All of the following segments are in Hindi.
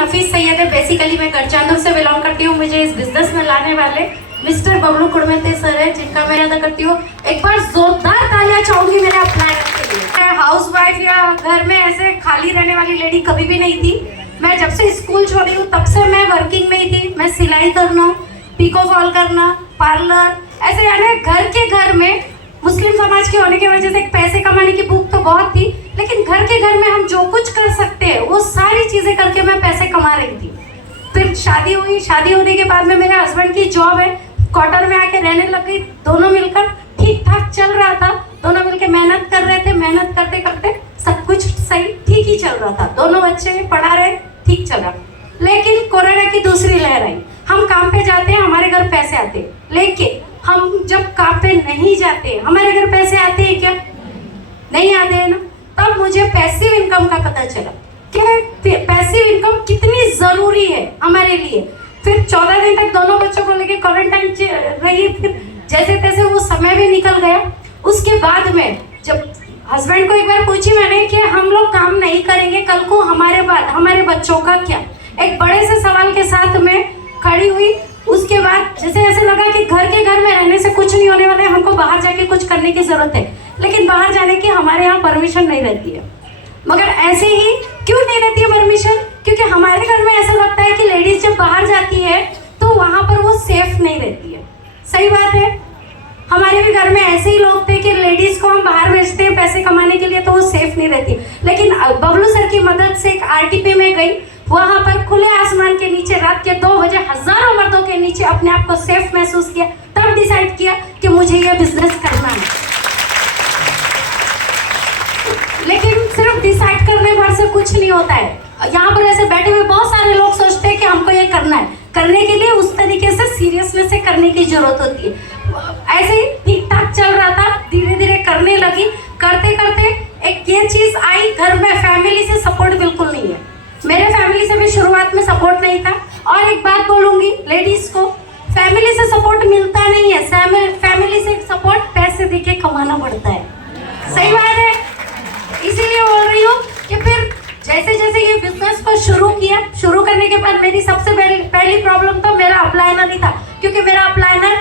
नफीस सैयद है। बेसिकली मैं गढ़चांदुर से बिलोंग करती हूँ। मुझे इस बिजनेस में लाने वाले मिस्टर बबलू कुड़मते सर है, जिनका मैं अदा करती हूँ। एक बार जोरदार तालियां चाहूंगी मेरे अप्लायर के लिए। मैं हाउस वाइफ या घर में ऐसे खाली रहने वाली लेडी कभी भी नहीं थी। मैं जब से स्कूल छोड़ी हूँ तब से मैं वर्किंग में ही थी। मैं सिलाई करना, पिको फॉल करना, पार्लर, ऐसे यानी घर के घर में मुस्लिम समाज के होने की वजह से पैसे कमाने की भूख तो बहुत थी, लेकिन घर के घर में हम जो कुछ कर सकते हैं वो सारी चीजें करके मैं पैसे कमा रही थी। फिर शादी हुई। शादी होने के बाद में मेरे हस्बैंड की जॉब है, क्वार्टर में आके रहने लग गई। दोनों मिलकर ठीक ठाक चल रहा था। दोनों मिलकर मेहनत कर रहे थे। मेहनत करते करते सब कुछ सही ठीक ही चल रहा था। दोनों बच्चे पढ़ा रहे, ठीक चल रहा। लेकिन कोरोना की दूसरी लहर आई। हम काम पे जाते हैं, हमारे घर पैसे आते हैं, लेकिन हम जब काम पे नहीं जाते हमारे घर पैसे आते हैं क्या? नहीं आते हैं ना। तब मुझे पैसिव इनकम का पता चला कि पैसिव इनकम कितनी जरूरी है हमारे लिए। फिर 14 दिन तक दोनों बच्चों को लेके क्वारंटाइन रही। फिर जैसे तैसे वो समय भी निकल गया। उसके बाद में जब हस्बैंड को एक बार पूछी मैंने कि हम लोग काम नहीं करेंगे कल को हमारे बच्चों का क्या, एक बड़े से सवाल के साथ में खड़ी हुई। उसके बाद जैसे ऐसे लगा कि घर के घर में रहने से कुछ नहीं होने वाला है, हमको बाहर जाके कुछ करने की जरूरत है। लेकिन बाहर जाने की हमारे यहाँ परमिशन नहीं रहती है। मगर ऐसे ही क्यों नहीं रहती है परमिशन? क्योंकि हमारे घर में ऐसा लगता है कि लेडीज जब बाहर जाती है तो वहाँ पर वो सेफ नहीं रहती है। सही बात है। हमारे भी घर में ऐसे ही लोग थे कि लेडीज को हम बाहर भेजते हैं पैसे कमाने के लिए तो वो सेफ नहीं रहती। लेकिन बबलू सर की मदद से एक आरटीपी में गई। वहां पर खुले आसमान के नीचे रात के 2 बजे हजारों मर्दों के नीचे अपने आप को सेफ महसूस किया। तब डिसाइड किया कि मुझे यह बिजनेस करना है। लेकिन सिर्फ डिसाइड करने भर से कुछ नहीं होता है। यहाँ पर ऐसे बैठे हुए बहुत सारे लोग सोचते हैं कि हमको ये करना है। करने के लिए उस तरीके से सीरियसनेस से करने की जरूरत होती है। ऐसे ही ठीक ठाक चल रहा था, धीरे धीरे करने लगी। करते करते एक ये चीज आई, घर में फैमिली से सपोर्ट बिल्कुल नहीं है। मेरे फैमिली से भी शुरुआत में सपोर्ट नहीं था। और एक बात बोलूंगी लेडीज को, फैमिली से सपोर्ट मिलता नहीं है। फैमिली से सपोर्ट पैसे देके कमाना पड़ता है। सही बात है। इसीलिए बोल रही हूँ कि फिर जैसे जैसे ये बिजनेस को शुरू किया, शुरू करने के बाद मेरी सबसे पहली प्रॉब्लम तो मेरा अपलाइनर ही था। क्योंकि मेरा अपलाइनर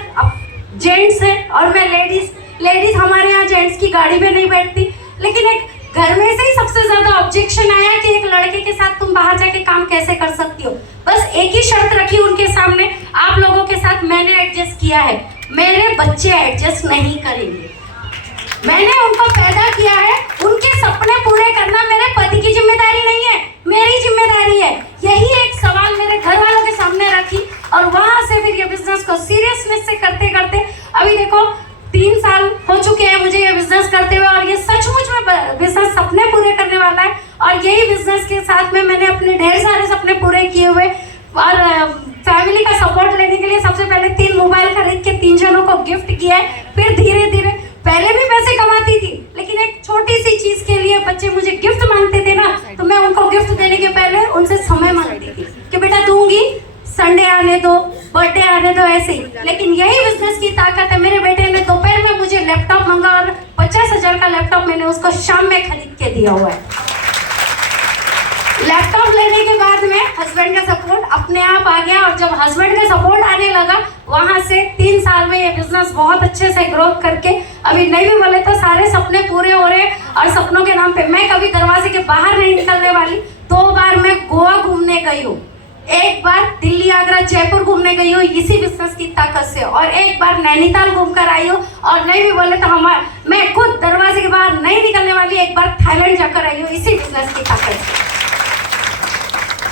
जेंट्स है और मैं लेडीज हमारे यहाँ जेंट्स की गाड़ी में नहीं बैठती। लेकिन एक घर में से ही सबसे ज्यादा ऑब्जेक्शन आया कि एक लड़के के साथ तुम बाहर जाके काम कैसे कर सकती हो। बस एक ही शर्त रखी उनके सामने, आप लोगों के साथ मैंने एडजस्ट किया है, मेरे बच्चे एडजस्ट नहीं करेंगे। मैंने उनको पैदा किया है, उनके सपने पूरे करना मेरे पति की जिम्मेदारी नहीं है, मेरी जिम्मेदारी है। यही एक सवाल मेरे घर वालों के सामने रखी और वहां से फिर ये बिजनेस को सीरियसनेस से करते करते अभी देखो 3 साल हो चुके हैं मुझे ये बिजनेस करते हुए। और ये सचमुच में बिजनेस सपने पूरे करने वाला है। और यही बिजनेस के साथ में मैंने अपने ढेर सारे सपने पूरे किए हुए। और फैमिली का सपोर्ट लेने के लिए सबसे पहले 3 मोबाइल खरीद के 3 जनों को गिफ्ट किया है। फिर धीरे धीरे पहले भी पैसे कमाती थी, लेकिन एक छोटी सी चीज के लिए बच्चे मुझे गिफ्ट मांगते थे ना, तो मैं उनको गिफ्ट देने के पहले उनसे समय मांगती थी कि बेटा दूंगी, संडे आने दो, बर्थडे आने दो, ऐसे ही। लेकिन यही बिजनेस की ताकत है। मेरे बेटे ने दोपहर में मुझे लैपटॉप मांगा और 50,000 का लैपटॉप मैंने उसको शाम में खरीद के दिया हुआ है। लैपटॉप लेने के बाद में हस्बैंड का सपोर्ट अपने आप आ गया। और जब हस्बैंड का सपोर्ट आने लगा, वहां से 3 साल में ये बिजनेस बहुत अच्छे से ग्रोथ करके अभी नहीं भी बोले तो सारे सपने पूरे हो रहे। और सपनों के नाम पे मैं कभी दरवाजे के बाहर नहीं निकलने वाली। 2 बार मैं गोवा घूमने गई हूँ, एक बार दिल्ली, आगरा, जयपुर घूमने गई हूँ इसी बिजनेस की ताकत से, और एक बार नैनीताल घूमकर आई हूँ। और नहीं भी बोले तो मैं खुद दरवाजे के बाहर नहीं निकलने वाली, एक बार थाईलैंड जाकर आई हूँ इसी बिजनेस की ताकत से।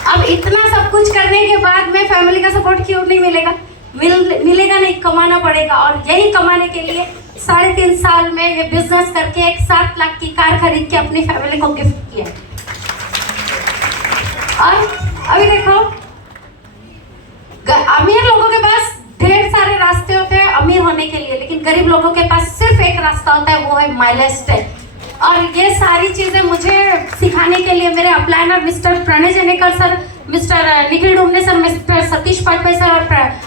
अब इतना सब कुछ करने के बाद में फैमिली का सपोर्ट क्यों नहीं मिलेगा? मिलेगा नहीं, कमाना पड़ेगा। और यही कमाने के लिए 3.5 साल में ये बिजनेस करके एक 7 लाख की कार खरीद के अपनी फैमिली को गिफ्ट किया। और अभी देखो, अमीर लोगों के पास ढेर सारे रास्ते होते हैं अमीर होने के लिए, लेकिन गरीब लोगों के पास सिर्फ एक रास्ता होता है, वो है माइलेज टेक। और ये सारी चीजें मुझे सिखाने के लिए मेरे upliner mister Pranay Janekar sir, mister Nikhil Dumne sir, mister Satish Patpe sir और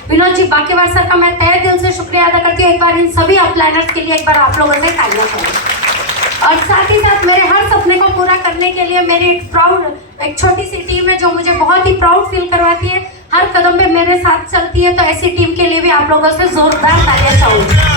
विनोद जी बाकेवार सर का मैं तहे दिल से शुक्रिया अदा करती हूँ। एक बार इन सभी अपलाइनर्स के लिए एक बार आप लोगों से तालियां करें। और साथ ही साथ मेरे हर सपने को पूरा करने के लिए मेरी एक छोटी सी टीम है जो मुझे बहुत ही प्राउड फील करवाती है, हर कदम पे मेरे साथ चलती है। तो ऐसी टीम के लिए भी आप लोगों से जोरदार तालियां चाहूंगी।